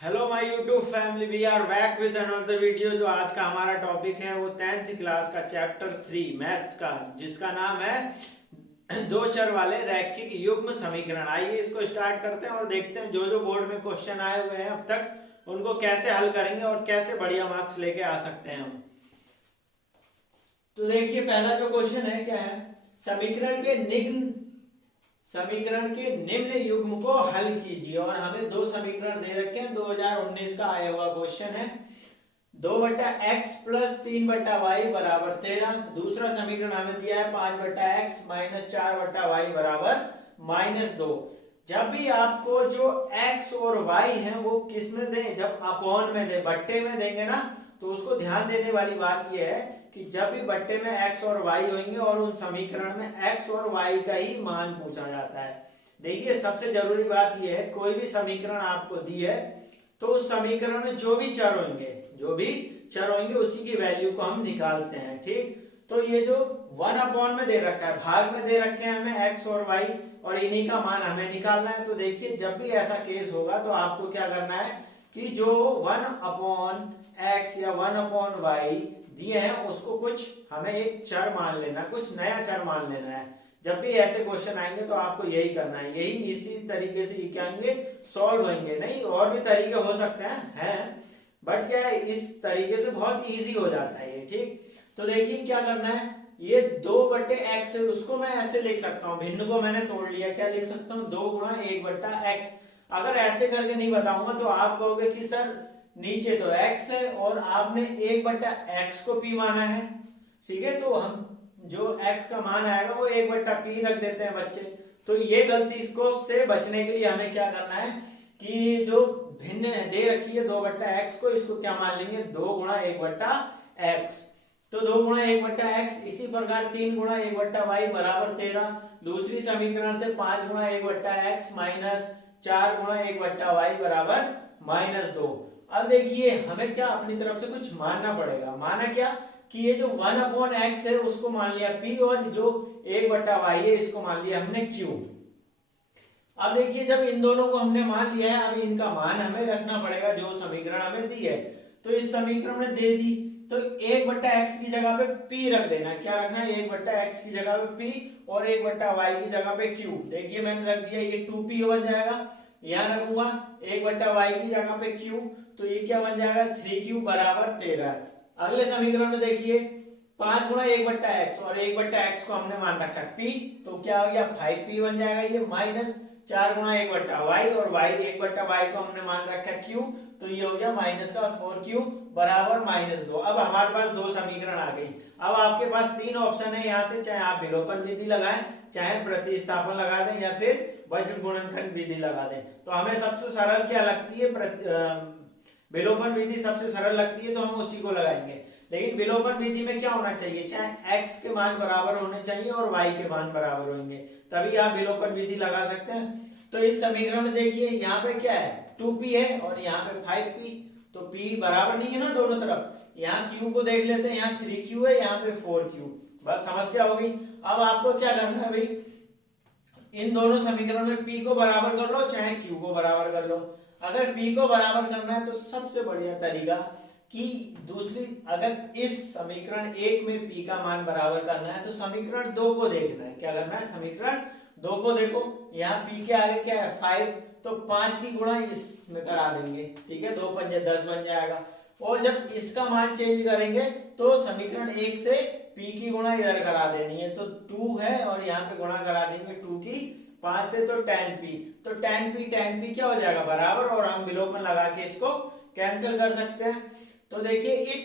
Hello my YouTube family, we are back with another video. जो आज का हमारा टॉपिक है वो 10th क्लास का चैप्टर 3 मैथ्स का, जिसका नाम है दो चर वाले रैखिक युग्म समीकरण। आइए इसको स्टार्ट करते हैं और देखते हैं जो जो बोर्ड में क्वेश्चन आए हुए हैं अब तक उनको कैसे हल करेंगे और कैसे बढ़िया मार्क्स लेके आ सकते हैं हम। तो देखिए पहला जो क्वेश्चन है क्या है, समीकरण के निम्न युग्म को हल कीजिए। और हमें दो समीकरण दे रखे हैं, 2019 का आया हुआ क्वेश्चन है। 2/x प्लस 3/y बराबर 13। दूसरा समीकरण हमें दिया है 5/x माइनस 4/y बराबर -2। जब भी आपको जो x और y है वो किस में दें, जब अपॉन में दे, बट्टे में देंगे ना, तो उसको ध्यान देने वाली बात यह है कि जब भी बट्टे में x और y होंगे और उन समीकरण में x और y का ही मान पूछा जाता है। देखिए सबसे जरूरी बात यह है, कोई भी समीकरण आपको दी है तो उस समीकरण में जो भी चर होंगे उसी की वैल्यू को हम निकालते हैं। ठीक, तो ये जो 1 में दे रखा है, भाग में दे रखे हैं हमें x और y, और इन्हीं का मान हमें निकालना है। तो देखिए जब भी ऐसा केस होगा तो आपको क्या करना है कि जो 1/x या 1/y दिए हैं उसको कुछ हमें एक चर मान लेना, कुछ नया चर मान लेना है। जब भी ऐसे क्वेश्चन आएंगे तो आपको यही करना है, यही इसी तरीके से क्या आएंगे, सॉल्व होंगे। नहीं, और भी तरीके हो सकते हैं बट क्या है, इस तरीके से बहुत इजी हो जाता है ये। ठीक, तो देखिए क्या करना है, ये 2/x है, उसको मैं ऐसे लिख सकता हूँ, भिन्न को मैंने तोड़ लिया, क्या लिख सकता हूँ, 2 गुणा 1/x। अगर ऐसे करके नहीं बताऊंगा तो आप कहोगे कि सर नीचे तो x है और आपने 1/x को p माना है। ठीक है, तो हम जो x का मान आएगा वो 1/p रख देते हैं बच्चे। तो ये गलती इसको से बचने के लिए हमें क्या करना है कि जो भिन्न दे रखी है 2/x को, इसको क्या मान लेंगे, 2 गुणा 1/x। तो 2 गुणा 1/x, इसी प्रकार 3 गुणा 1/y बराबर 13। दूसरी समीकरण से 5 गुणा 1/x माइनस 4 गुणा 1/y बराबर -2। अब देखिए हमें क्या अपनी तरफ से कुछ मानना पड़ेगा। माना क्या कि ये जो 1/x है उसको मान लिया p, और जो 1/y है इसको मान लिया हमने q। अब देखिए जब इन दोनों को हमने मान लिया है, अब इनका मान हमें रखना पड़ेगा जो समीकरण हमें दी है। तो इस समीकरण में दे दी तो 1/x की जगह पे p रख देना। क्या रखना है, 1/x की जगह पे p और 1/y की जगह पे q। देखिए मैंने रख दिया, ये 2p बन जाएगा। यहां रखूंगा 1/y की जगह पे q, तो ये क्या बन जाएगा, 3q बराबर 13। अगले समीकरण में देखिए 5 गुणा 1/x, और 1/x को हमने मान रखा है p, तो क्या हो गया 5p बन जाएगा। ये माइनस 4 गुणा 1/y, और y 1/y को हमने मान रखा है q, तो ये हो गया माइनस का 4q बराबर -2। अब हमारे पास दो समीकरण आ गई। अब आपके पास तीन ऑप्शन है यहाँ से, चाहे आप विलोपन विधि लगाएं, चाहे प्रतिस्थापन लगा दें, या फिर वज्र गुणनखंड विधि लगा दें। तो हमें सबसे सरल क्या लगती है, विलोपन विधि सबसे सरल लगती है, तो हम उसी को लगाएंगे। लेकिन विलोपन विधि में क्या होना चाहिए, चाहे x के मान बराबर होने चाहिए और y के मान बराबर होंगे, तभी आप विलोपन विधि लगा सकते हैं। तो इस समीकरण में देखिए यहाँ पे क्या है, 2p है और यहाँ पे 5p, तो p बराबर नहीं है ना दोनों तरफ। यहाँ q को देख लेते हैं, यहाँ 3q है, यहाँ पे 4q। बस समस्या हो गई। अब आपको क्या करना है भाई, इन दोनों समीकरण में p को बराबर कर लो, चाहे q को बराबर कर लो। अगर p को बराबर करना है तो सबसे बढ़िया तरीका कि दूसरी, अगर इस समीकरण 1 में p का मान बराबर करना है तो समीकरण 2 को देखना है। क्या करना है, समीकरण 2 को देखो, यहाँ p के आगे क्या है 5, तो 5 की गुणा इसमें करा देंगे। ठीक है, 2 पंजे 10 बन जाएगा। और जब इसका मान चेंज करेंगे तो समीकरण 1 से p की गुणा इधर करा देनी है, तो 2 है और यहाँ पे गुणा करा देंगे 2 की 5 से, तो 10p। तो 10p क्या हो जाएगा बराबर, और हम विलोपन लगा के इसको कैंसिल कर सकते हैं। तो देखिए इस,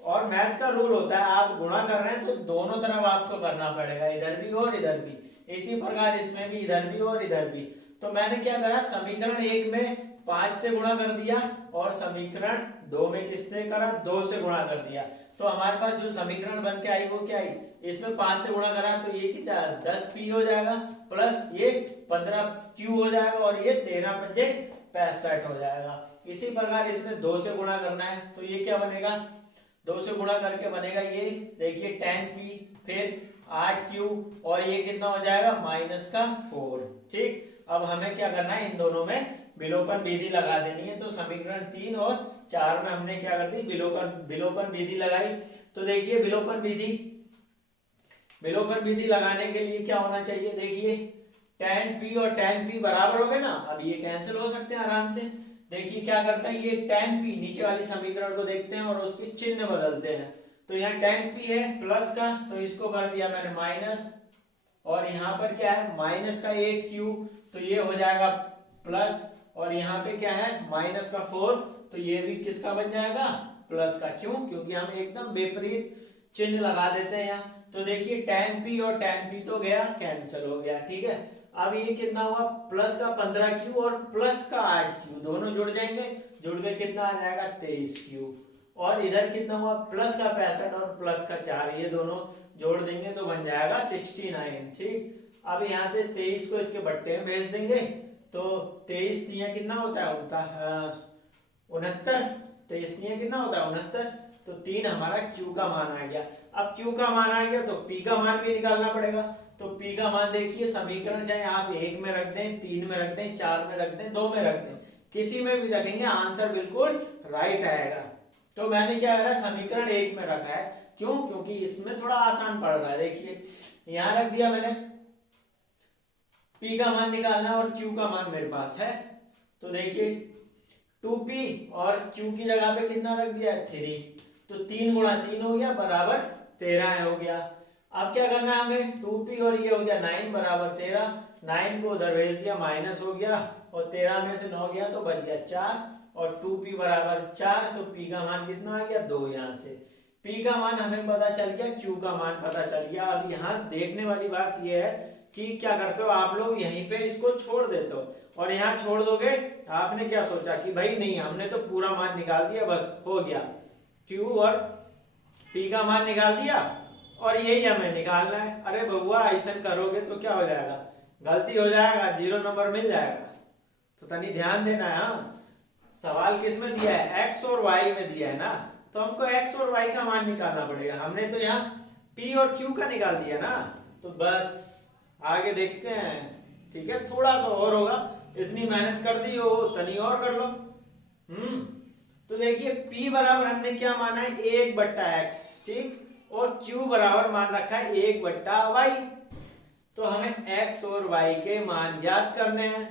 और मैथ का रूल होता है, आप गुणा कर रहे हैं तो दोनों तरफ आपको करना पड़ेगा, इधर भी और इधर भी। इसी प्रकार इसमें भी इधर भी और इधर भी। तो मैंने क्या करा, समीकरण 1 में 5 से गुणा कर दिया, और समीकरण 2 में किसने करा, 2 से गुणा कर दिया। तो हमारे पास जो समीकरण बन के आई वो क्या आई, इसमें 5 से गुणा करा तो ये कितना 10p हो जाएगा, प्लस ये 15q हो जाएगा, और ये 13 पंजे 65 हो जाएगा। इसी प्रकार इसमें 2 से गुणा करना है तो ये क्या बनेगा, 2 से गुणा करके बनेगा ये, देखिए 10p, फिर 8q, और ये कितना हो जाएगा -4। ठीक, अब हमें क्या करना है, इन दोनों में विलोपन विधि लगा देनी है। तो समीकरण 3 और 4 में हमने क्या कर दी, विलोपन विधि लगाई। तो देखिए विलोपन विधि लगाने के लिए क्या होना चाहिए, देखिए tan p और tan p बराबर हो गए ना, अब ये कैंसिल हो सकते हैं आराम से। देखिए क्या करता है ये tan p, नीचे वाली समीकरण को देखते हैं और उसके चिन्ह बदलते हैं। तो यहाँ tan p है प्लस का, तो इसको कर दिया मैंने माइनस, और यहाँ पर क्या है माइनस का 8q, तो ये हो जाएगा प्लस, और यहाँ पे क्या है माइनस का 4, तो ये भी किसका बन जाएगा, प्लस का। क्यों, क्योंकि हम एकदम विपरीत चिन्ह लगा देते हैं यहाँ। तो देखिए tan p और tan p तो गया कैंसिल हो गया, ठीक है। अब ये कितना हुआ, प्लस का 15q और प्लस का 8q, दोनों जुड़ जाएंगे, जुड़ के कितना आ जाएगा 23q, और इधर कितना हुआ प्लस का 65 और प्लस का 4, ये दोनों जोड़ देंगे तो बन जाएगा 69, ठीक। अब यहाँ से 23 को इसके बट्टे में भेज देंगे, तो 23 दिया कितना होता है 69, 23 दिया कितना होता है 69, तो 3 हमारा Q का मान आ गया। अब Q का मान आ गया तो P का मान भी निकालना पड़ेगा। तो P का मान देखिए, समीकरण चाहे आप 1 में रख दें, 3 में रख दें, 4 में रख दें, 2 में रख दें, किसी में भी रखेंगे आंसर बिल्कुल राइट आएगा। तो मैंने क्या करा, समीकरण 1 में रखा है, क्यों, क्योंकि इसमें थोड़ा आसान पड़ रहा है। देखिए यहाँ रख दिया मैंने, P का मान निकालना है और Q का मान मेरे पास है। तो देखिए 2P और Q की जगह पे कितना रख दिया है 3, तो 3 गुणा 3 हो गया बराबर 13 हो गया। अब क्या करना है हमें, 2P और ये हो गया 9 बराबर 13, 9 को उधर भेज दिया माइनस हो गया, और 13 में से 9 गया तो बच गया 4, और 2P बराबर 4, तो P का मान कितना आ गया 2। यहाँ से P का मान हमें पता चल गया, Q का मान पता चल गया। अब यहाँ देखने वाली बात ये है कि क्या करते हो आप लोग, यहीं पे इसको छोड़ देते हो, और यहाँ छोड़ दोगे, आपने क्या सोचा कि भाई नहीं हमने तो पूरा मान निकाल दिया, बस हो गया, Q और P का मान निकाल दिया और यही हमें निकालना है। अरे बउआ ऐसा करोगे तो क्या हो जाएगा, गलती हो जाएगा, 0 नंबर मिल जाएगा। तो तनी ध्यान देना है। सवाल किस में दिया है, x और y में दिया है ना, तो हमको x और y का मान निकालना पड़ेगा। हमने तो यहाँ P और Q का निकाल दिया ना, तो बस आगे देखते हैं, ठीक है। थोड़ा सा और होगा, इतनी मेहनत कर दी हो तनी और कर लो। तो देखिए P बराबर हमने क्या माना है 1/x, ठीक, और Q बराबर मान रखा है 1/y। तो हमें x और y के मान ज्ञात करने हैं।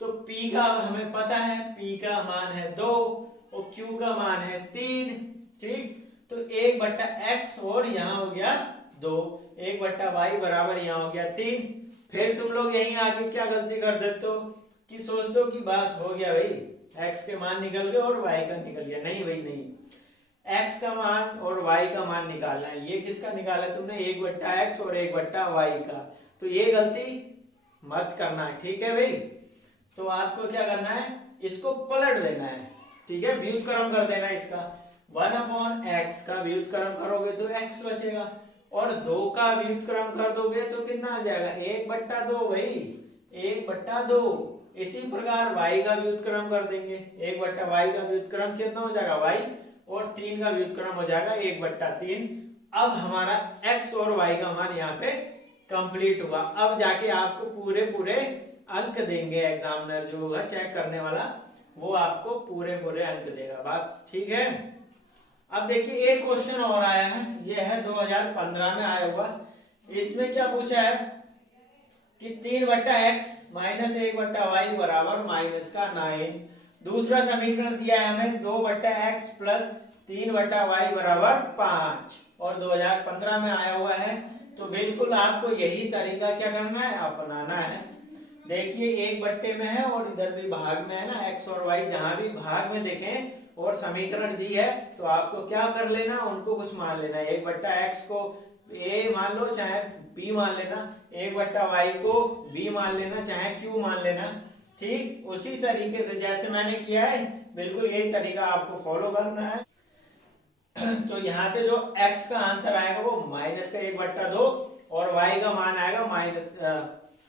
तो P का हमें पता है, P का मान है 2 और Q का मान है 3, ठीक। तो 1/x और यहाँ हो गया 2, 1/y बराबर यहाँ हो गया 3। फिर तुम लोग यहीं आगे क्या गलती कर देते हो कि सोचते हो कि बस हो गया भाई, x के मान निकल गए और y का निकल गया। नहीं भाई नहीं, x का मान और y का मान निकालना है। ये किसका निकाला तुमने, 1/x और 1/y का। तो ये गलती मत करना है, ठीक है भाई। तो आपको क्या करना है, इसको पलट देना है, ठीक है, व्युत्क्रम कर देना है इसका। 1/x का व्युत्क्रम करोगे तो x बचेगा, और 2 का व्युत्क्रम कर दोगे तो कितना आ जाएगा 1/2 भाई, 1/2। इसी प्रकार y का व्युत्क्रम कर देंगे, 1/y का व्युत्क्रम कितना हो जाएगा y, और 3 का व्युत्क्रम हो जाएगा 1/3। अब हमारा x और y का मान यहाँ पे कंप्लीट हुआ। अब जाके आपको पूरे अंक देंगे, एग्जामिनर जो होगा चेक करने वाला वो आपको पूरे अंक देगा, बात ठीक है। अब देखिए एक क्वेश्चन और आया है, ये है 2015 में आया हुआ। इसमें क्या पूछा है कि 3/x माइनस 1/y बराबर माइनस का 9। दूसरा समीकरण दिया है हमें 2/x प्लस 3/y बराबर 5, और 2015 में आया हुआ है। तो बिल्कुल आपको यही तरीका क्या करना है, अपनाना है। देखिए एक बट्टे में है और इधर भी भाग में है ना, x और y जहां भी भाग में देखें और समीकरण दी है तो आपको क्या कर लेना, उनको कुछ मान लेना। 1/x को a मान लो चाहे b मान लेना, 1/y को b मान लेना चाहे q मान लेना, ठीक। उसी तरीके से जैसे मैंने किया है बिल्कुल यही तरीका आपको फॉलो करना है। तो यहाँ से जो x का आंसर आएगा वो माइनस का 1/2 और y का मान आएगा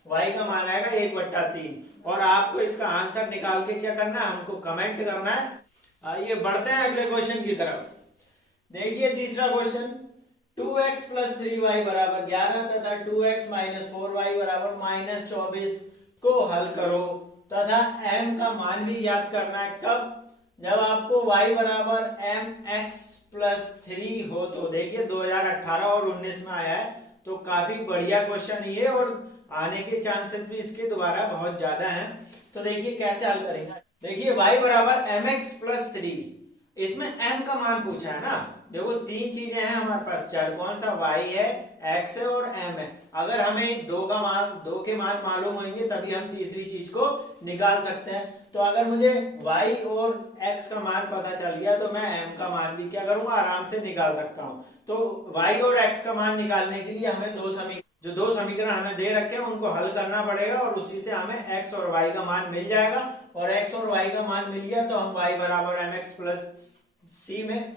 1/3, और आपको इसका आंसर निकाल के क्या करना है, हमको कमेंट करना है। आइए बढ़ते हैं अगले क्वेश्चन की तरफ। देखिए तीसरा क्वेश्चन, 2x प्लस 3y बराबर 11 तथा 2x माइनस 4y बराबर -24 को हल करो। तथा m का मान भी याद करना है। कब? जब आपको y बराबर mx प्लस 3 हो। तो देखिए 2018 और 19 में आया है, तो काफी बढ़िया क्वेश्चन ये, और आने के चांसेस भी इसके दोबारा बहुत ज्यादा हैं। तो देखिए कैसे हल करेंगे। देखिए y बराबर mx प्लस 3, इसमें m का मान पूछा है ना। देखो तीन चीजें हैं हमारे पास, चर कौन सा, y है, x है और m है। अगर हमें दो के मान मालूम होंगे तभी हम तीसरी चीज को निकाल सकते हैं। तो अगर मुझे y और x का मान पता चल गया तो मैं m का मान भी क्या करूंगा, आराम से निकाल सकता हूं। तो y और x का मान निकालने के लिए हमें दो समीकरण हमें दे रखे हैं उनको हल करना पड़ेगा, और उसी से हमें x और y का मान मिल जाएगा। और x और y का मान मिल गया तो हम y बराबर mx प्लस c में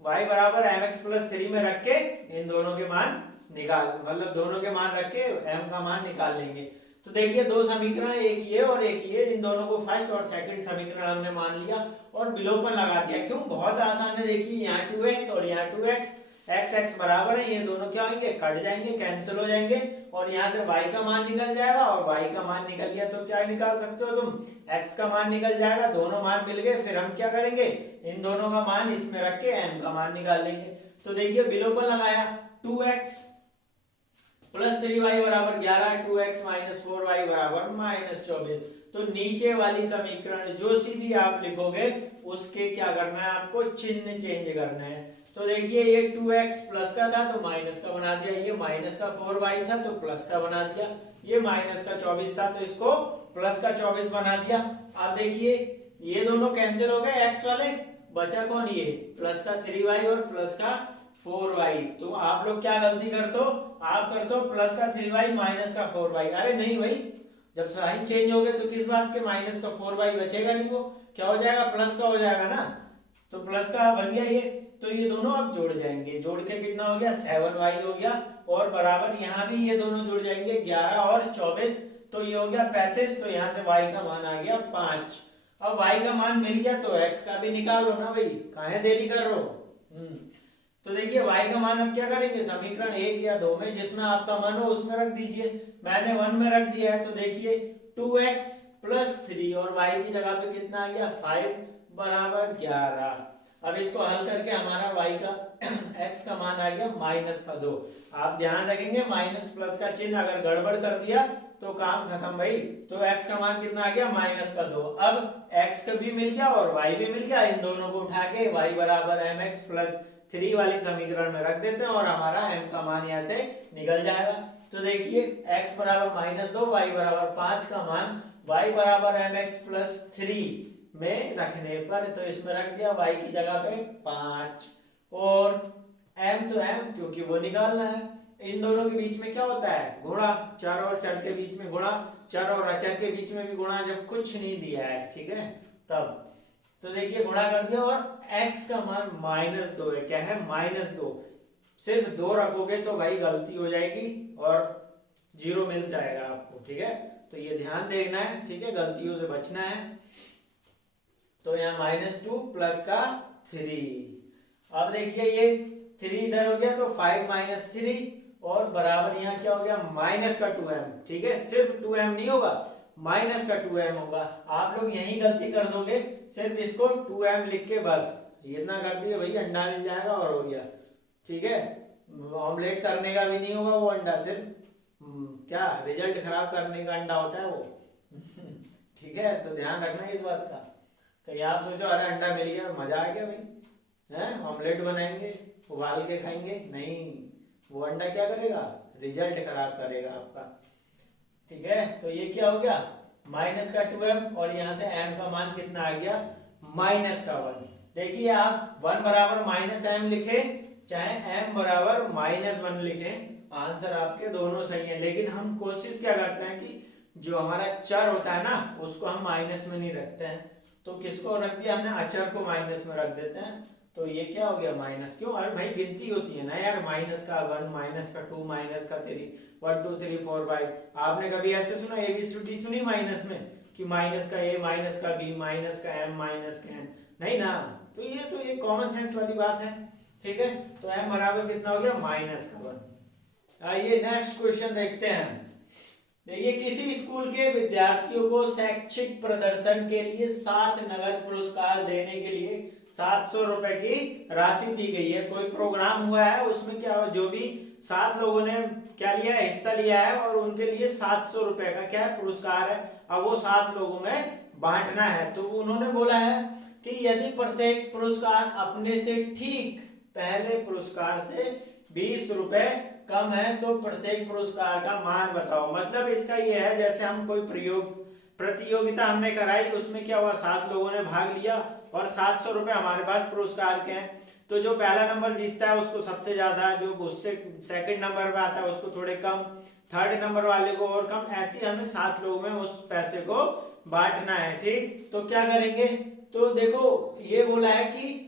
y बराबर mx प्लस 3 में रख के इन दोनों के मान दोनों के मान रख के m का मान निकाल लेंगे। तो देखिए दो समीकरण, एक ये और एक ये, इन दोनों को फर्स्ट और सेकंड समीकरण हमने मान लिया और विलोपन लगा दिया। क्यों? बहुत आसान है। देखिए यहाँ 2x और यहाँ 2x, x बराबर है, ये दोनों क्या होंगे, कट जाएंगे, कैंसिल हो जाएंगे, और यहाँ से y का मान निकल जाएगा, और y का मान निकल गया तो क्या निकाल सकते हो तुम, x का मान निकल जाएगा। दोनों मान मिल गए, फिर हम क्या करेंगे, इन दोनों का मान इसमें रख के m का मान निकाल लेंगे। तो देखिए विलोपन लगाया, 2x प्लस 3y बराबर 11, 2x माइनस 4y बराबर माइनस 24। तो नीचे वाली समीकरण जो सी भी आप लिखोगे उसके क्या करना है, आपको चिन्ह चेंज करना है। तो देखिए ये 2x प्लस का था तो माइनस का बना दिया, ये माइनस का 4y था तो प्लस का बना दिया, ये माइनस का 24 था तो इसको प्लस का 24 बना दिया। अब देखिए ये दोनों कैंसिल हो गए, x वाले, बचा कौन, ये प्लस का 3y और प्लस का 4y। तो आप लोग क्या गलती करते हो, आप करते हो प्लस का 3y माइनस का 4y। अरे नहीं भाई, जब साइन चेंज हो गए तो किस बात के माइनस का 4y बचेगा नहीं, वो क्या हो जाएगा, प्लस का हो जाएगा ना। तो प्लस का बन गया ये, तो ये दोनों अब जोड़ जाएंगे, जोड़ के कितना हो गया, 7y हो गया, और बराबर यहाँ भी ये दोनों जुड़ जाएंगे, 11 और 24, तो ये हो गया 35। तो यहाँ से y का मान आ गया 5। अब y का मान मिल गया तो x का भी निकाल लो ना भाई, काहे देरी कर रहे हो। तो देखिए y का मान अब क्या करेंगे, समीकरण 1 या 2 में जिसमें आपका मन हो उसमें रख दीजिए। मैंने 1 में रख दिया है, तो देखिए 2x प्लस 3 और y की जगह पे कितना आ गया, 5 बराबर 11। अब इसको हल करके हमारा y का x का मान आ गया माइनस का 2। आप ध्यान रखेंगे माइनस प्लस का चिन्ह अगर गड़बड़ कर दिया तो काम खत्म भाई। तो x का मान कितना आ गया, माइनस का 2। अब x का भी मिल गया और y भी मिल गया, इन दोनों को उठा के y बराबर mx प्लस 3 वाली समीकरण में रख देते हैं और हमारा m का मान यहाँ से निकल जाएगा। तो देखिए x बराबर माइनस 2, y बराबर 5 का मान y बराबर mx प्लस 3 में रखने पर, तो इसमें रख दिया y की जगह पे 5, और m तो m क्योंकि वो निकालना है। इन दोनों के बीच में क्या होता है, गुणा, चर और चर के बीच में गुणा, चर और अचर के बीच में भी गुणा, जब कुछ नहीं दिया है, ठीक है, तब। तो देखिए गुणा कर दिया और x का मान माइनस 2 है, क्या है, माइनस 2। सिर्फ 2 रखोगे तो भाई गलती हो जाएगी और 0 मिल जाएगा आपको, ठीक है। तो ये ध्यान देखना है, ठीक है, गलतियों से बचना है। तो यहाँ -2 प्लस का 3। अब देखिए ये 3 इधर हो गया तो 5 माइनस 3, और बराबर यहाँ क्या हो गया, माइनस का 2m, ठीक है, सिर्फ 2m नहीं होगा, माइनस का 2m होगा। आप लोग यही गलती कर दोगे, सिर्फ इसको 2m लिख के बस इतना कर दिए भाई, अंडा मिल जाएगा और हो गया, ठीक है। ऑमलेट करने का भी नहीं होगा वो अंडा, सिर्फ क्या रिजल्ट खराब करने का अंडा होता है वो ठीक है, तो ध्यान रखना इस बात का। कहीं आप सोचो अरे अंडा मिल गया मजा आ गया भाई, है ऑमलेट बनाएंगे उबाल के खाएंगे, नहीं, वो अंडा क्या करेगा, रिजल्ट खराब करेगा आपका, ठीक है। तो ये क्या हो गया, माइनस का 2m, और यहाँ से m का मान कितना आ गया, माइनस का 1। देखिए आप 1 बराबर माइनस m लिखे चाहे m बराबर माइनस 1 लिखे, आंसर आपके दोनों सही है। लेकिन हम कोशिश क्या करते हैं कि जो हमारा चर होता है ना उसको हम माइनस में नहीं रखते हैं, तो किसको रख दिया हमने, अचर को माइनस में रख देते हैं। तो ये क्या हो गया, माइनस, क्यों, अरे भाई गिनती होती है ना यार, माइनस का 1, माइनस का 2, माइनस का 3, 1 2 3 4 5। आपने कभी ऐसे सुना ABCD सुनी माइनस में, कि माइनस का a, माइनस का b, माइनस का m, माइनस का n, नहीं ना। तो ये कॉमन सेंस वाली बात है, ठीक है। तो m बराबर कितना हो गया, माइनस का 1। आइए नेक्स्ट क्वेश्चन देखते हैं। देखिए, किसी स्कूल के विद्यार्थियों को शैक्षिक प्रदर्शन के लिए 7 नगद पुरस्कार देने के लिए 700 रुपए की राशि दी गई है। कोई प्रोग्राम हुआ है, उसमें क्या हो, जो भी 7 लोगों ने क्या लिया है, हिस्सा लिया है, और उनके लिए 700 रुपए का क्या है, पुरस्कार है। अब वो 7 लोगों में बांटना है। तो उन्होंने बोला है कि यदि प्रत्येक पुरस्कार अपने से ठीक पहले पुरस्कार से 20 रुपए कम है तो प्रत्येक पुरस्कार का मान बताओ। मतलब इसका ये है, जैसे हम कोई प्रतियोगिता हमने कराई, उसमें क्या हुआ, 7 लोगों ने भाग लिया और 700 रुपए हमारे पास पुरस्कार के हैं। तो जो पहला नंबर जीतता है उसको सबसे ज्यादा, जो उससे सेकंड नंबर पे आता है उसको थोड़े कम, थर्ड नंबर वाले को और कम, ऐसे हमें 7 लोगों में उस पैसे को बांटना है। ठीक, तो क्या करेंगे, तो देखो ये बोला है कि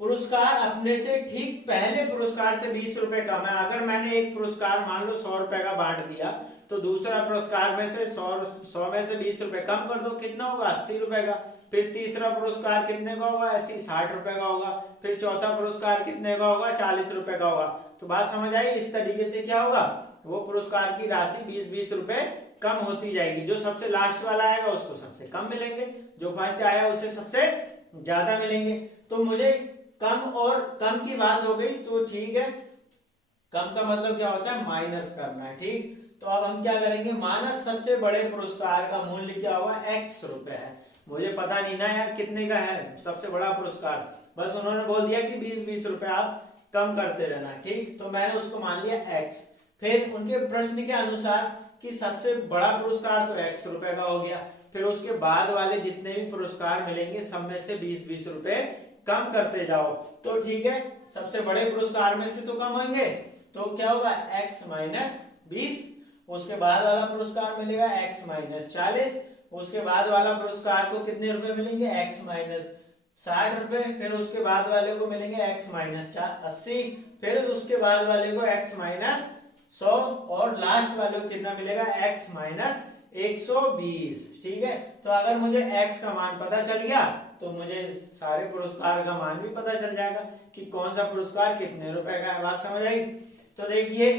पुरस्कार अपने से ठीक पहले पुरस्कार से 20 रुपए कम है। अगर मैंने एक पुरस्कार मान लो 100 रुपए का बांट दिया, तो दूसरा पुरस्कार में से 100 में से 20 रुपए कम कर दो, कितना होगा, 80 रुपए का। फिर तीसरा पुरस्कार कितने का होगा, ऐसे 60 रुपए का होगा। फिर चौथा पुरस्कार कितने का होगा, 40 रुपए का होगा। तो बात समझ आई। इस तरीके से क्या होगा, वो पुरस्कार की राशि 20-20 रुपए कम होती जाएगी। जो सबसे लास्ट वाला आएगा उसको सबसे कम मिलेंगे, जो फर्स्ट आया उसे सबसे ज्यादा मिलेंगे। तो मुझे कम और कम की बात हो गई, तो ठीक है, कम का मतलब क्या होता है, माइनस करना है। ठीक, तो अब हम क्या करेंगे, माइनस सबसे बड़े पुरस्कार का मूल्य क्या हुआ, x रुपए है। मुझे पता नहीं ना यार कितने का है सबसे बड़ा पुरस्कार, बस उन्होंने बोल दिया कि 20-20 रुपए आप कम करते रहना। ठीक, तो मैंने उसको मान लिया x। फिर उनके प्रश्न के अनुसार कि सबसे बड़ा पुरस्कार तो x रुपए का हो गया, फिर उसके बाद वाले जितने भी पुरस्कार मिलेंगे सब में से 20-20 रुपए कम करते जाओ। तो ठीक है, सबसे बड़े पुरस्कार में से तो कम होंगे, तो क्या होगा, x माइनस 20। उसके बाद वाला पुरस्कार मिलेगा x माइनस 40। उसके बाद वाला पुरस्कार को कितने रुपए मिलेंगे, x माइनस 60 रुपए। फिर उसके बाद वाले को मिलेंगे x माइनस 80। फिर उसके बाद वाले को x माइनस 100 और लास्ट वाले को कितना मिलेगा, x माइनस 120। ठीक है, तो अगर मुझे x का मान पता चल गया तो मुझे सारे पुरस्कार का मान भी पता चल जाएगा कि कौन सा पुरस्कार कितने रुपए का है। बात समझ आई। तो देखिए,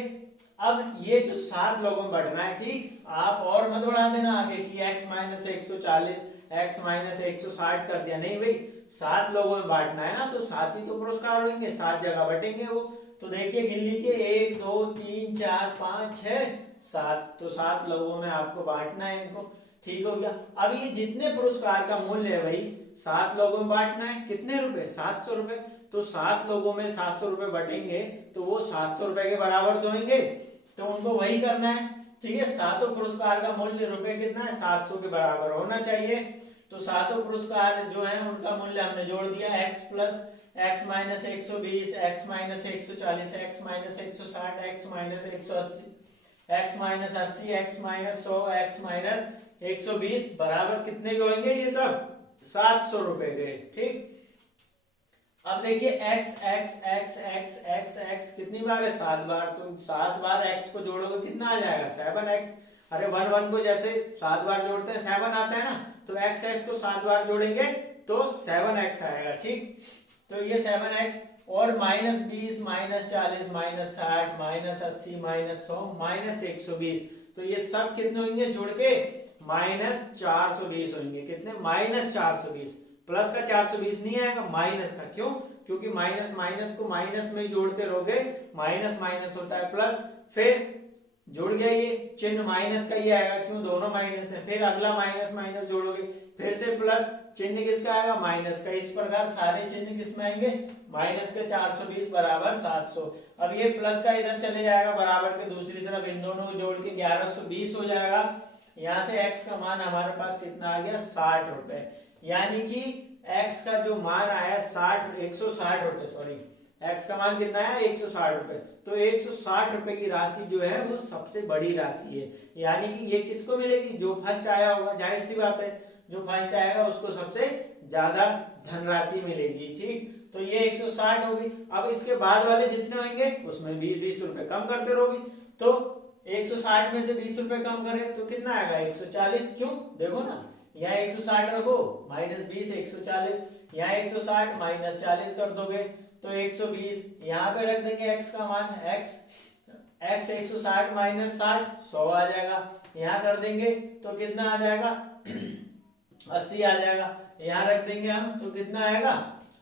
अब ये जो 7 लोगों में बढ़ना है, ठीक, आप और मत बढ़ा देना आगे कि x माइनस 140, x माइनस 160 कर दिया, नहीं भाई, 7 लोगों में बांटना है ना, तो 7 ही तो पुरस्कार होंगे, 7 जगह बटेंगे वो। तो देखिए, गिन लीजिए, 1 2 3 4 5 6 7, तो 7 लोगों में आपको बांटना है इनको। ठीक हो गया। अब ये जितने पुरस्कार का मूल्य है भाई, 7 लोगों में बांटना है, कितने रुपए, 700 रुपए। तो 7 लोगों में 700 रुपए बटेंगे तो वो 700 रुपए के बराबर तो होंगे, तो उनको वही करना है। ठीक है, 7 पुरस्कार का मूल्य रुपए कितना है, 700 के बराबर होना चाहिए। तो 7 पुरस्कार जो है उनका मूल्य हमने जोड़ दिया, x plus x minus 120, x minus 140, x minus 160, x minus 180, x minus 80, x minus 100, x minus 120 बराबर कितने के होंगे, ये सब 700 रुपए के। ठीक, अब देखिए x x x x x x कितनी बार है, 7 बार। तो 7 बार x को जोड़ोगे कितना आ जाएगा, 7x। अरे 1 1 को जैसे 7 बार जोड़ते हैं 7 आता है ना, तो x x को 7 बार जोड़ेंगे तो 7x आएगा। ठीक, तो ये 7x और minus 20 minus 40 minus 60 minus 80 minus 100 minus 120, तो ये सब कितने होंगे जोड़ के, माइनस 420 होंगे। कितने, माइनस 420। प्लस का 420 नहीं आएगा, माइनस का। क्यों, क्योंकि माइनस माइनस को माइनस में जोड़ते रहोगे, माइनस माइनस होता है प्लस, फिर जुड़ गया ये चिन्ह माइनस का, ये आएगा, क्यों, दोनों माइनस है। फिर अगला माइनस माइनस जोड़ोगे, फिर से प्लस, चिन्ह किसका आएगा, माइनस का। इस प्रकार सारे चिन्ह किसमें आएंगे, माइनस का। 420 बराबर 700। अब ये प्लस का इधर चले जाएगा बराबर के दूसरी तरफ, इन दोनों को जोड़ के 1120 हो जाएगा। यहाँ से x का मान हमारे पास कितना आ गया, 60 रुपए। यानी कि x का जो मान आया 160 रुपए, सॉरी, x का मान कितना है, 160 रुपए। तो 160 रुपए की राशि जो है वो सबसे बड़ी राशि है। यानी कि ये किसको मिलेगी, जो फर्स्ट आया होगा, जाहिर सी बात है, जो फर्स्ट आएगा उसको सबसे ज्यादा धनराशि मिलेगी। ठीक, तो ये 160 होगी। अब इसके बाद वाले जितने होंगे उसमें 20-20 रुपए कम करते रहोगे। तो 160 में से 20 रुपए कम करें तो कितना आएगा, 140। क्यों, देखो ना, यहाँ 160 रखो, माइनस 20 140, यहाँ 160 माइनस 40 कर दोगे तो 120, यहाँ पे रख देंगे x का मान, x x 160 माइनस 60 100 आ जाएगा। यहाँ कर देंगे तो कितना आ जाएगा 80 आ जाएगा। यहाँ रख देंगे हम तो कितना आएगा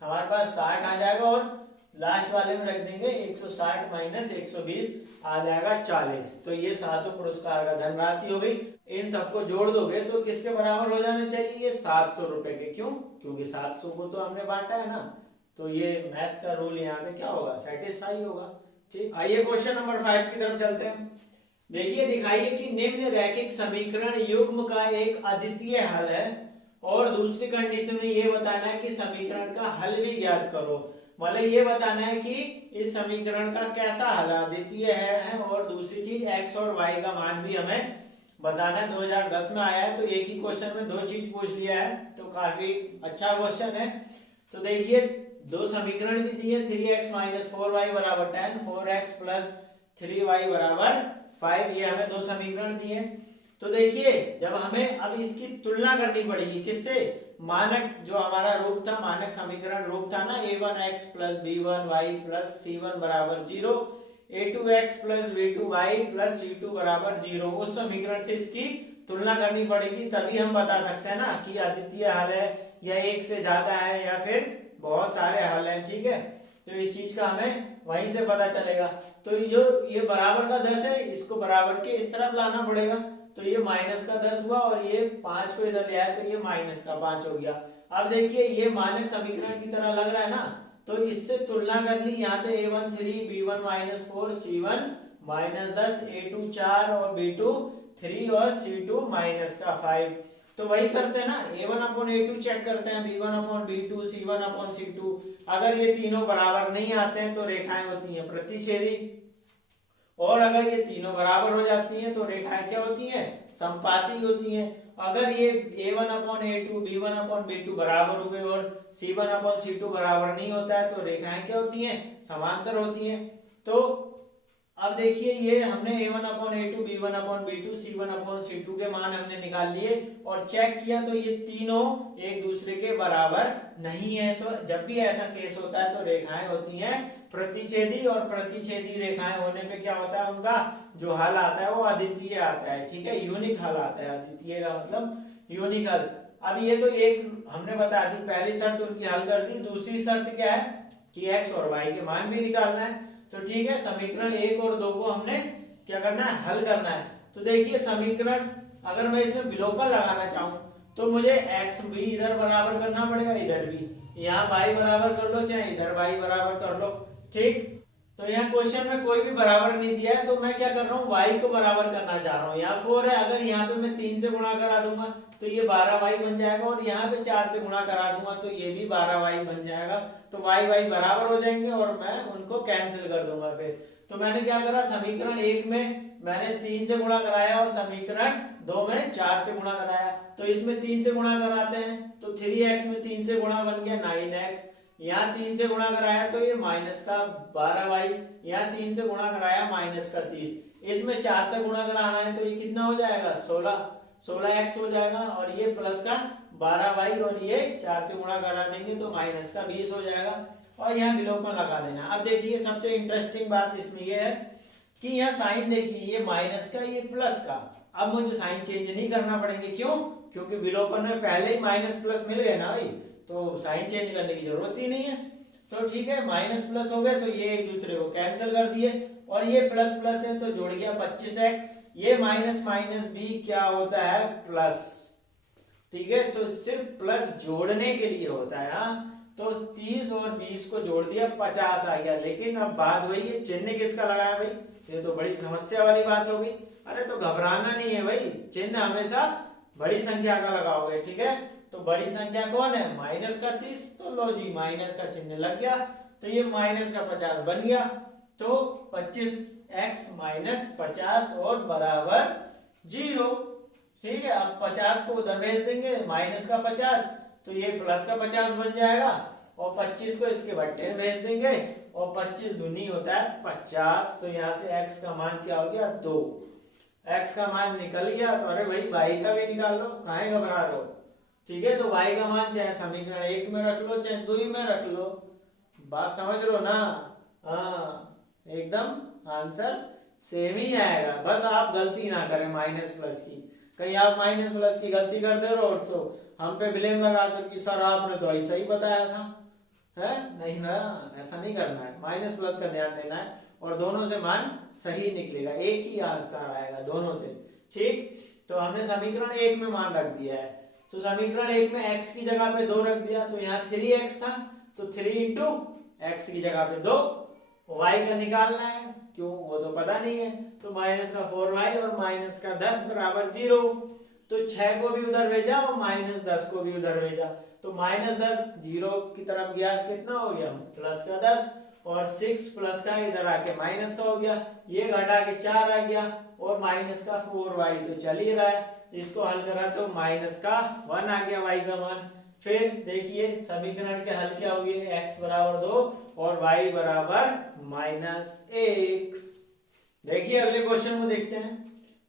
हमारे पास 60 आ जाएगा और लास्ट वाले में रख देंगे 160 माइनस 120 आ जाएगा 40। तो ये सातों पुरस्कार का धनराशि हो गई। इन सबको जोड़ दोगे तो किसके बराबर हो जाने चाहिए, ये 700 रुपए के। क्यों? क्योंकि 700 को तो हमने बांटा है ना, तो ये मैथ का रूल यहाँ पे क्या होगा, सेटिस्फाई होगा। ठीक, आइए क्वेश्चन नंबर 5 की तरफ चलते हैं। देखिए, दिखाइए कि निम्न रैखिक समीकरण युग्म का एक अद्वितीय हल है और दूसरी कंडीशन में ये बताना है कि समीकरण का हल भी ज्ञात करो। मतलब ये बताना है कि इस समीकरण का कैसा हल अद्वितीय है और दूसरी चीज x और y का मान भी हमें बताना है। 2010 में आया है तो एक ही क्वेश्चन में दो चीज पूछ लिया है, तो काफी अच्छा क्वेश्चन है। तो देखिए, दो समीकरण भी दिए, 3x माइनस 4y बराबर 10, 4x प्लस 3y बराबर 5, ये हमें दो समीकरण दिए। तो देखिए, जब हमें अब इसकी तुलना करनी पड़ेगी किससे, मानक जो हमारा रूप था, मानक समीकरण रूप था ना, a1x plus b1y plus c1 बराबर 0, a2x plus b2y plus c2 बराबर 0, उस समीकरण से इसकी तुलना करनी पड़ेगी, तभी हम बता सकते हैं ना कि अद्वितीय हल है या एक से ज्यादा है या फिर बहुत सारे हल हैं। ठीक है, तो इस चीज का हमें वहीं से पता चलेगा। तो ये बराबर का 10 है, इसको बराबर के इस तरफ लाना पड़ेगा, तो ये माइनस का 10 हुआ और ये 5 को इधर ले आया तो ये माइनस का 5 हो गया। अब देखिए, ये मानक समीकरण की तरह लग रहा है ना, तो इससे तुलना कर ली, यहाँ से a1 3, b1 minus 4, c1 minus 10, a2 4 और b2 3 और c2 माइनस का 5। तो वही करते हैं ना, a1 अपॉन a2 चेक करते हैं, b1 upon b2, c1 upon c2। अगर ये तीनों बराबर नहीं आते हैं तो रेखाएं होती हैं प्रतिच्छेदी, और अगर ये तीनों बराबर हो जाती हैं तो रेखाएं क्या होती हैं, समपाती होती हैं। अगर ये a1 upon a2, b1 upon b2 बराबर हुए और c1 अपॉन c2 बराबर नहीं होता है तो रेखाएं क्या होती हैं, समांतर होती हैं। तो अब देखिए, ये हमने a1 upon a2, b1 upon b2, c1 upon c2 के मान हमने निकाल लिए और चेक किया तो ये तीनों एक दूसरे के बराबर नहीं है। तो जब भी ऐसा केस होता है तो रेखाएं होती हैं प्रतिच्छेदी, और प्रतिच्छेदी रेखाएं होने पे क्या होता है, उनका जो हल आता है वो अद्वितीय आता है। ठीक है, यूनिक हल आता है, अद्वितीय का मतलब यूनिक हल। अब ये तो एक हमने बता दी, पहली शर्त उनकी हल कर दी। दूसरी शर्त क्या है कि x और y के मान भी निकालना है। तो ठीक है, समीकरण 1 और 2 को हमने क्या करना है, हल करना है। तो देखिए, समीकरण अगर मैं इसमें विलोपन लगाना चाहूं तो मुझे x भी इधर बराबर करना पड़ेगा, इधर भी, यहाँ y बराबर कर लो चाहे इधर y बराबर कर लो। ठीक, तो यहाँ क्वेश्चन में कोई भी बराबर नहीं दिया है, तो मैं क्या कर रहा हूँ, y को बराबर करना चाह रहा हूँ। यहाँ 4 है, अगर यहाँ पे मैं 3 से गुणा करा दूंगा तो ये 12y बन जाएगा, और यहाँ पे 4 से गुणा करा दूंगा तो ये भी 12y बन जाएगा। तो y बराबर हो जाएंगे और मैं उनको कैंसिल कर दूंगा। फिर तो मैंने क्या करा, समीकरण 1 में मैंने 3 से गुणा कराया और समीकरण 2 में 4 से गुणा कराया। तो इसमें 3 से गुणा कराते हैं तो 3x में 3 से गुणा बन गया 9x, यहाँ 3 से गुणा कराया तो ये माइनस का 12y, यहाँ 3 से गुणा कराया माइनस का 30, इसमें 4 से गुणा कराना है तो ये कितना हो जाएगा, 16x हो जाएगा, और ये प्लस का 12y और ये 4 से गुणा करा देंगे तो माइनस का 20 हो जाएगा, और यहाँ विलोपन लगा देना। अब देखिए, सबसे इंटरेस्टिंग बात इसमें ये है कि यहाँ साइन देखिए, ये माइनस का ये प्लस का, अब मुझे साइन चेंज नहीं करना पड़ेंगे। क्यों? क्योंकि विलोपन में पहले ही माइनस प्लस मिल गए ना भाई, तो साइन चेंज करने की जरूरत ही नहीं है। तो ठीक है, माइनस प्लस हो गए तो ये एक दूसरे को कैंसिल कर दिए, और ये प्लस प्लस है तो जोड़ गया 25x, ये माइनस माइनस भी क्या होता है, प्लस। ठीक है, तो सिर्फ प्लस जोड़ने के लिए होता है। हाँ, तो 30 और 20 को जोड़ दिया 50 आ गया। लेकिन अब बात वही है, चिन्ह किसका लगाया भाई, ये तो बड़ी समस्या वाली बात होगी। अरे तो घबराना नहीं है भाई, चिन्ह हमेशा बड़ी संख्या का लगाओगे। ठीक है, तो बड़ी संख्या कौन है, माइनस का 30, तो लो जी माइनस का चिन्ह लग गया, तो ये माइनस का 50 बन गया। तो 25x माइनस 50 और बराबर 0। ठीक है, अब 50 को उधर भेज देंगे, माइनस का 50 तो ये प्लस का 50 बन जाएगा, और 25 को इसके बट्टे में भेज देंगे, और 25 दूनी होता है 50, तो यहाँ से x का मान क्या हो गया, 2। x का मान निकल गया, तो अरे भाई y का भी निकाल लो, काहे घबरा रहे हो। ठीक है, तो y का मान चाहे समीकरण 1 में रख लो चाहे 2 में रख लो, बात समझ लो ना। हाँ, एकदम आंसर सेम ही आएगा, बस आप गलती ना करें माइनस प्लस की। कहीं आप माइनस प्लस की गलती कर दे रहे हो तो हम पे ब्लेम लगा दो कि सर आपने तो ऐसा ही बताया था, है नहीं ना, ऐसा नहीं करना है। माइनस प्लस का ध्यान देना है और दोनों से मान सही निकलेगा, एक ही आंसर आएगा दोनों से। ठीक, तो हमने समीकरण 1 में मान रख दिया है, तो समीकरण 1 में x की जगह पे 2 रख दिया, तो यहाँ 3x था, तो 3 इंटू एक्स की जगह पे 2, y का निकालना है, क्यों वो तो पता नहीं है, तो माइनस का 4y और माइनस का 10 बराबर 0। तो 6 को भी उधर भेजा और माइनस 10 को भी उधर भेजा, तो माइनस 10 0 की तरफ गया, कितना हो गया प्लस का 10, और 6 प्लस का इधर आके माइनस का हो गया, ये घटा के 4 आ गया, और माइनस का 4y तो चल ही रहा है, इसको हल करा तो माइनस का 1 आ गया y का मान। फिर देखिए समीकरण के हल क्या हो गए, x बराबर 2 और y बराबर -1। देखिए अगले क्वेश्चन को देखते हैं।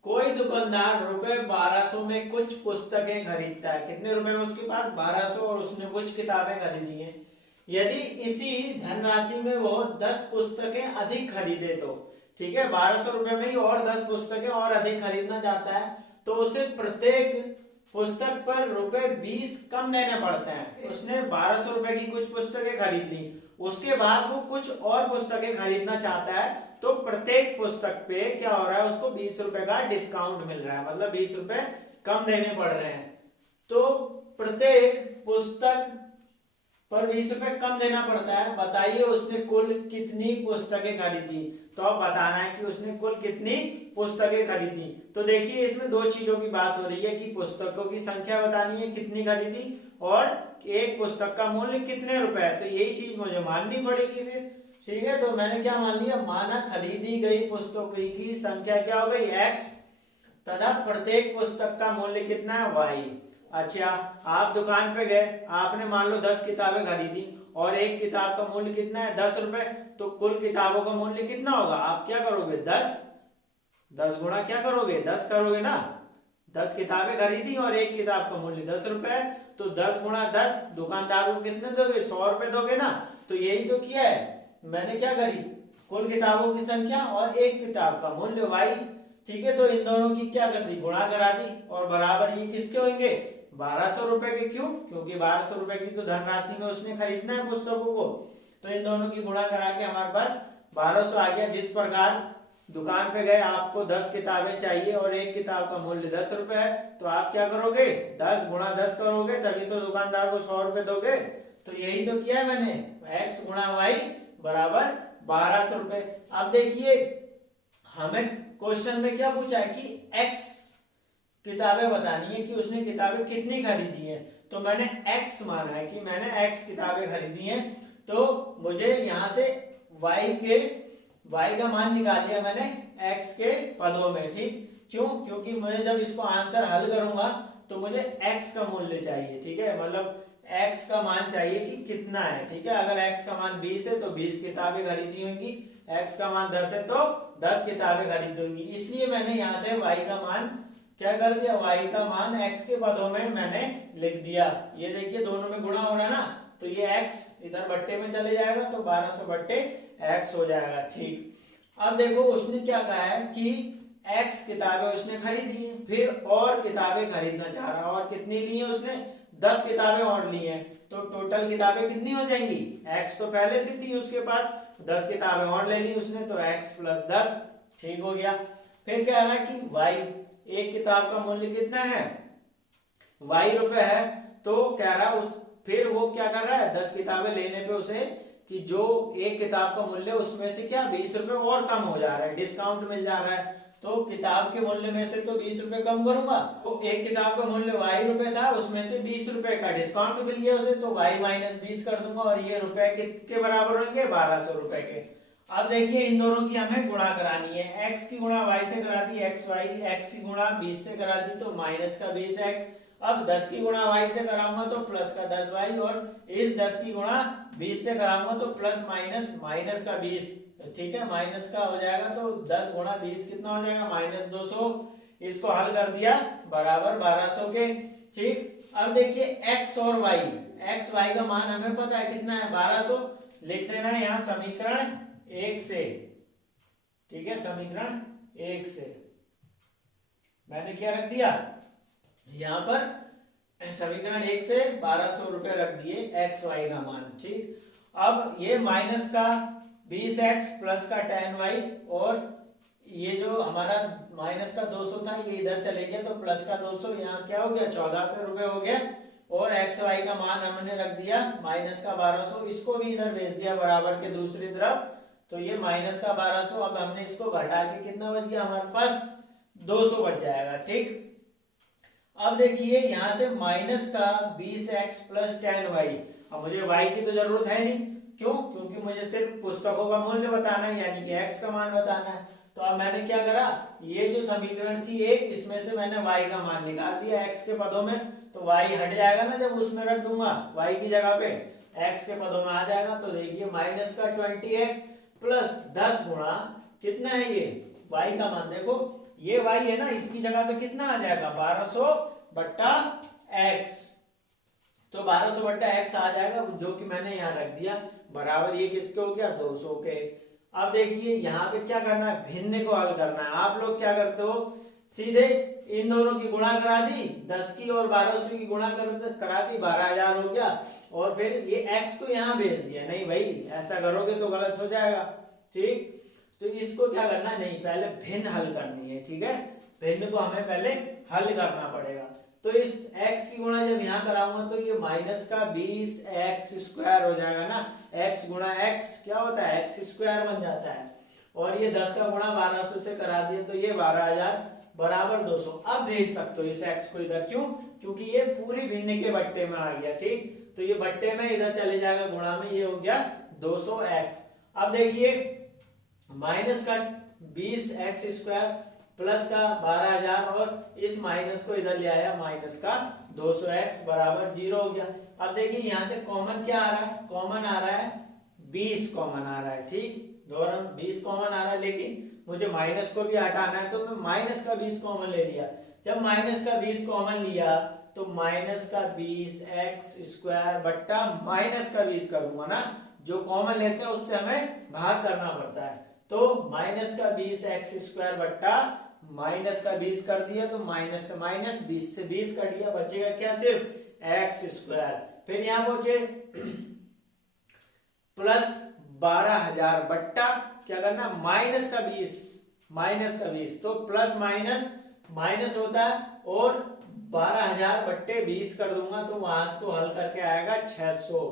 कोई दुकानदार रुपए 1200 में कुछ पुस्तकें खरीदता है, कितने रुपए में उसके पास 1200, और उसने कुछ किताबें खरीदी हैं। यदि इसी धनराशि में वो 10 पुस्तकें अधिक खरीदे तो, ठीक है 1200 रुपए में ही और 10 पुस्तकें और अधिक खरीदना चाहता है, तो उसे प्रत्येक पुस्तक पर रुपए 20 कम देने पड़ते हैं। उसने 1200 रुपए की कुछ पुस्तकें खरीद ली, उसके बाद वो कुछ और पुस्तकें खरीदना चाहता है, तो प्रत्येक पुस्तक पे क्या हो रहा है, उसको 20 रुपए का डिस्काउंट मिल रहा है, मतलब 20 रुपए कम देने पड़ रहे हैं। तो प्रत्येक पुस्तक पर 20 रुपए कम देना पड़ता है। बताइए उसने कुल कितनी पुस्तकें खरीदी, तो अब बताना है कि उसने कुल कितनी पुस्तकें खरीदी। तो देखिए इसमें दो चीजों की बात हो रही है कि पुस्तकों की संख्या बतानी है कितनी खरीदी, और एक पुस्तक का मूल्य कितने रुपए है, तो यही चीज मुझे माननी पड़ेगी फिर। ठीक है, तो मैंने क्या मान लिया, माना खरीदी गई पुस्तकों की संख्या क्या हो गई x, तथा प्रत्येक पुस्तक का मूल्य कितना है y। अच्छा, आप दुकान पे गए, आपने मान लो 10 किताबें खरीदी और एक किताब का मूल्य कितना है 10 रुपए, तो कुल किताबों का मूल्य कितना होगा, आप क्या करोगे 10 गुणा क्या करोगे 10 करोगे ना, 10 किताबें खरीदी और एक किताब का मूल्य 10 रुपए है, तो 10 गुणा 10 दुकानदार को कितने दोगे 100 रुपए दोगे ना। तो यही तो किया है मैंने, क्या करी, कुल किताबों की संख्या और एक किताब का मूल्य y। ठीक है, तो इन दोनों की क्या कर दी, गुणा करा दी, और बराबर ये किसके होंगे 1200 रुपए के। क्यों, क्योंकि 1200 रुपए की तो धनराशि में उसने खरीदना है पुस्तकों को, तो इन दोनों की गुणा करा के हमारे पास 1200 आ गया। जिस प्रकार दुकान पे गए, आपको 10 किताबें चाहिए और एक किताब का मूल्य 10 रुपए है, तो आप क्या करोगे 10 गुणा 10 करोगे, तभी तो दुकानदार को 100 रुपए दोगे। तो यही तो किया है मैंने, x गुणा y बराबर 1200 रुपए। अब देखिए हमें क्वेश्चन में क्या पूछा है कि x किताबें बतानी है कि उसने किताबें कितनी खरीदी हैं, तो मैंने x माना है कि मैंने x किताबें खरीदी हैं, तो मुझे यहाँ से y का मान निकाल लिया मैंने x के पदों में। ठीक, क्यों, क्योंकि मैं जब इसको आंसर हल करूंगा तो मुझे x का मूल्य चाहिए। ठीक है, मतलब x का मान चाहिए कि कितना है। ठीक है, अगर x का मान 20 है तो 20 किताबें खरीदी होंगी, x का मान 10 है तो 10 किताबें खरीदी होंगी, इसलिए मैंने यहाँ से y का मान क्या कर दिया, y का मान x के पदों में मैंने लिख दिया। ये देखिए दोनों में गुणा हो रहा है ना, तो ये x इधर बट्टे में चले जाएगा, तो 1200 बट्टे x हो जाएगा। ठीक, अब देखो उसने क्या कहा है कि x किताबें उसने खरीदी है, फिर और किताबें खरीदना चाह रहा है, और कितनी ली है उसने 10 किताबें और ली हैं, तो टोटल किताबें कितनी हो जाएंगी, x तो पहले से थी उसके पास, 10 किताबें और ले ली उसने, तो x प्लस 10। ठीक हो गया। फिर कह रहा है कि y, एक किताब का मूल्य कितना है y रुपए है, तो कह रहा उस फिर वो क्या कर रहा है 10 किताबें लेने पे उसे कि जो एक किताब का मूल्य उसमें से क्या 20 रुपए और कम हो जा रहा है, डिस्काउंट मिल जा रहा है, तो किताब के मूल्य में से तो 20 रुपए कम करूंगा, तो एक किताब का मूल्य y रुपए था, उसमें से 20 रुपए का डिस्काउंट मिल गया उसे, तो y माइनस 20 कर दूंगा, और ये रुपए कितने बराबर होंगे 1200 रुपए के। अब देखिए इन दोनों की हमें गुणा करानी है, x की गुणा y से करा दी x की गुणा 20 से करा दी तो माइनस का 20x, अब 10 की गुणा y से कराऊंगा तो प्लस का 10y, और इस 10 की गुणा 20 से कराऊंगा तो प्लस माइनस माइनस का 20। ठीक है, माइनस का हो जाएगा, तो 10 गुणा 20 कितना हो जाएगा -200। इसको हल कर दिया बराबर 1200 के। ठीक, अब देखिए x और y का मान हमें पता है कितना है 1200, लिख देना है यहाँ समीकरण 1 से ठीक है, समीकरण 1 से मैंने क्या रख दिया यहाँ पर, समीकरण 1 से 1200 रुपए रख दिए एक्स वाई का मान। ठीक, अब ये माइनस का 20x प्लस का 10y और ये जो हमारा माइनस का 200 था ये इधर चले गया तो प्लस का 200, यहाँ क्या हो गया 1400 रुपए हो गया। और एक्स वाई का मान हमने रख दिया माइनस का 1200, इसको भी इधर भेज दिया बराबर के दूसरी तरफ, तो ये माइनस का 1200। अब हमने इसको घटा के कितना बच गया हमारे पास 200 बच जाएगा। ठीक, अब देखिए यहाँ से माइनस का 20x प्लस 10y, अब मुझे y की तो जरूरत है नहीं, क्यों, क्योंकि मुझे सिर्फ पुस्तकों का मूल्य बताना है यानी कि x का मान बताना है। तो अब मैंने क्या करा, ये जो समीकरण थी एक, इसमें से मैंने y का मान निकाल दिया x के पदों में, तो y हट जाएगा ना जब उसमें रख दूंगा y की जगह पे, x के पदों में आ जाएगा। तो देखिए माइनस का 20x प्लस 10 गुणा कितना है ये y का मान, देखो ये y है ना, इसकी जगह पे कितना आ जाएगा 1200 बट्टा x, तो 1200 बट्टा x आ जाएगा जो कि मैंने यहाँ रख दिया बराबर, ये किसके हो गया 200 के। अब देखिए यहाँ पे क्या करना है, भिन्न को हल करना है। आप लोग क्या करते हो, सीधे इन दोनों की गुणा करा दी, 10 की और 1200 की गुणा करा दी, 12000 हो गया, और फिर ये x को यहाँ भेज दिया। नहीं भाई, ऐसा करोगे तो गलत हो जाएगा। ठीक, तो इसको क्या करना है, नहीं पहले भिन्न हल करनी है। ठीक है, भिन्न को हमें पहले हल करना पड़ेगा। तो इस x की गुणा जब यहाँ कराऊंगा तो ये माइनस का 20x स्क्वायर हो जाएगा ना, x गुणा x क्या होता है x स्क्वायर बन जाता है, और ये 10 का गुणा 1200 से करा दिए तो ये 12000 बराबर 200। अब भेज सकते हो इस x को इधर, क्यों, क्योंकि ये पूरी भिन्न के बट्टे में आ गया। ठीक, तो ये बट्टे में इधर चले जाएगा गुणा में, ये हो गया 200x। अब देखिए माइनस का 20x स्क्वायर प्लस का 12000 और इस माइनस को इधर ले आया, माइनस का 200x बराबर 0 हो गया। अब देखिए यहाँ से कॉमन क्या आ रहा है, कॉमन आ रहा है 20 कॉमन आ रहा है। ठीक, दोनों 20 कॉमन आ रहा है, लेकिन मुझे माइनस को भी हटाना है तो मैं माइनस का 20 कॉमन ले लिया। जब माइनस का 20 कॉमन लिया तो माइनस का 20x स्क्वायर बट्टा माइनस का 20 करूंगा ना, जो कॉमन लेते हैं उससे हमें भाग करना पड़ता है। तो माइनस का 20x स्क्वायर बट्टा माइनस का 20 कर दिया, तो माइनस से माइनस 20 से 20 कट गया, बचेगा क्या सिर्फ x स्क्वायर। फिर यहाँ पहुंचे प्लस 12000 बट्टा क्या करना माइनस का 20, तो प्लस माइनस माइनस होता है, और 12000 बट्टे 20 कर दूंगा तो वहां से तो हल करके आएगा 600।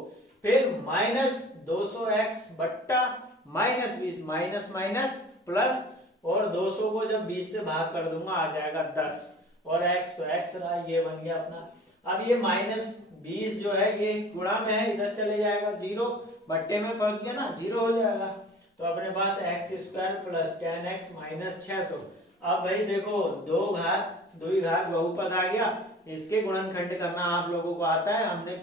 फिर माइनस 200x बट्टा माइनस 20, माइनस माइनस प्लस, और 200 को जब 20 से भाग कर दूंगा आ जाएगा 10, और x तो x रहा, ये बन गया अपना। अब ये माइनस 20 जो है ये गुणा में है, इधर चले जाएगा 0, बट्टे में पहुंच गया ना 0 हो जाएगा। तो अपने पास x square plus 10x minus 600। अब भाई देखो दो घात बहुपद आ गया, इसके गुणनखंड करना आप लोगों को आता है, हमने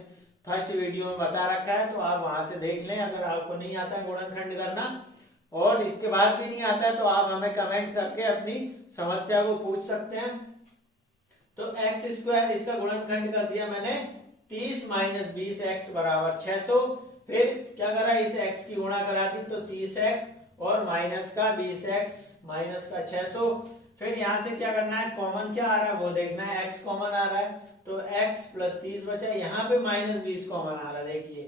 फर्स्ट वीडियो में बता रखा है, तो आप वहां से देख लें अगर आपको नहीं आता है गुणनखंड करना, और इसके बाद भी नहीं आता है तो आप हमें कमेंट करके अपनी समस्या को पूछ सकते हैं। तो x स्क्वायर इसका गुणनखंड कर दिया मैंने 30 माइनस 20x बराबर 600। फिर क्या करा, इस x की गुणा करा दी तो 30x और माइनस का 20x माइनस का 600। फिर यहां से क्या करना है, कॉमन क्या आ रहा है वो देखना है, x कॉमन आ रहा है तो x प्लस 30 बचा, यहाँ पे माइनस 20 कॉमन आ रहा है देखिए,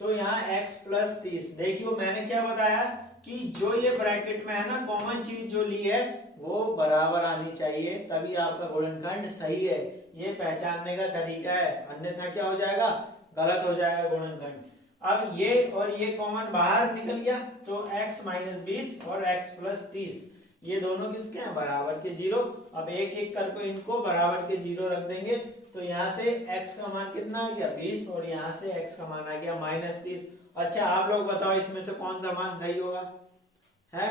तो यहाँ x प्लस 30। देखियो मैंने क्या बताया कि जो ये ब्रैकेट में है ना कॉमन चीज जो ली है वो बराबर आनी चाहिए, तभी आपका गुणनखंड सही है। ये पहचानने का तरीका है, अन्यथा क्या हो जाएगा, गलत हो जाएगा गुणनखंड। अब ये और ये कॉमन बाहर निकल गया तो x माइनस 20 और x प्लस 30 ये दोनों किसके हैं, बराबर के 0। अब एक एक करके इनको बराबर के 0 रख देंगे, तो यहाँ से x का मान कितना आ गया 20, और यहाँ से x का मान आ गया माइनस 30। अच्छा आप लोग बताओ इसमें से कौन सा मान सही होगा, है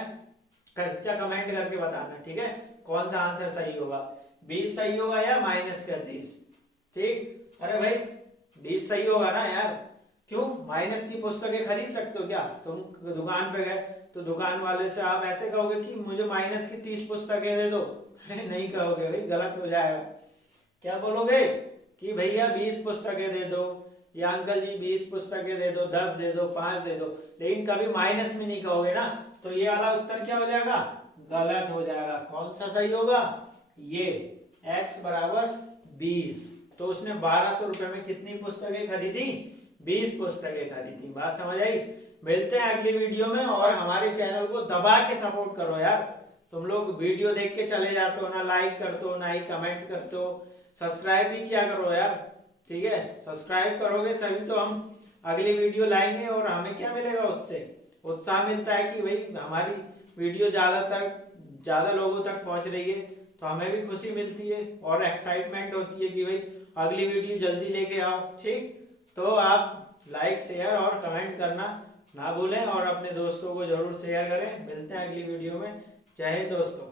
कच्चा कमेंट करके बताना, ठीक है, कौन सा आंसर सही होगा, 20 सही होगा या माइनस का 30। ठीक, अरे भाई 20 सही होगा ना यार, क्यों, माइनस की पुस्तकें खरीद सकते हो क्या, तुम दुकान पे गए तो दुकान वाले से आप ऐसे कहोगे कि मुझे माइनस की 30 पुस्तकें दे दो, अरे नहीं कहोगे भाई, गलत हो जाएगा। क्या बोलोगे कि भैया 20 पुस्तकें दे दो, या अंकल जी 20 पुस्तकें दे दो, 10 दे दो, 5 दे दो, लेकिन कभी माइनस में नहीं कहोगे ना, तो ये वाला उत्तर क्या हो जाएगा, गलत हो जाएगा। कौन सा सही होगा, ये x बराबर 20। तो उसने 1200 रुपए में कितनी पुस्तकें खरीदी, 20 पुस्तकें खरीदी। बात समझ आई। मिलते हैं अगली वीडियो में, और हमारे चैनल को दबा के सपोर्ट करो यार। तुम लोग वीडियो देख के चले जाते हो, ना लाइक करते हो, ना ही कमेंट करते हो, सब्सक्राइब भी किया करो यार, ठीक है। सब्सक्राइब करोगे तभी तो हम अगली वीडियो लाएंगे, और हमें क्या मिलेगा, उससे उत्साह मिलता है कि भाई हमारी वीडियो ज्यादा लोगों तक पहुंच रही है, तो हमें भी खुशी मिलती है और एक्साइटमेंट होती है कि भाई अगली वीडियो जल्दी लेके आओ। ठीक, तो आप लाइक शेयर और कमेंट करना ना भूलें, और अपने दोस्तों को जरूर शेयर करें। मिलते हैं अगली वीडियो में। जय हिंद दोस्तों।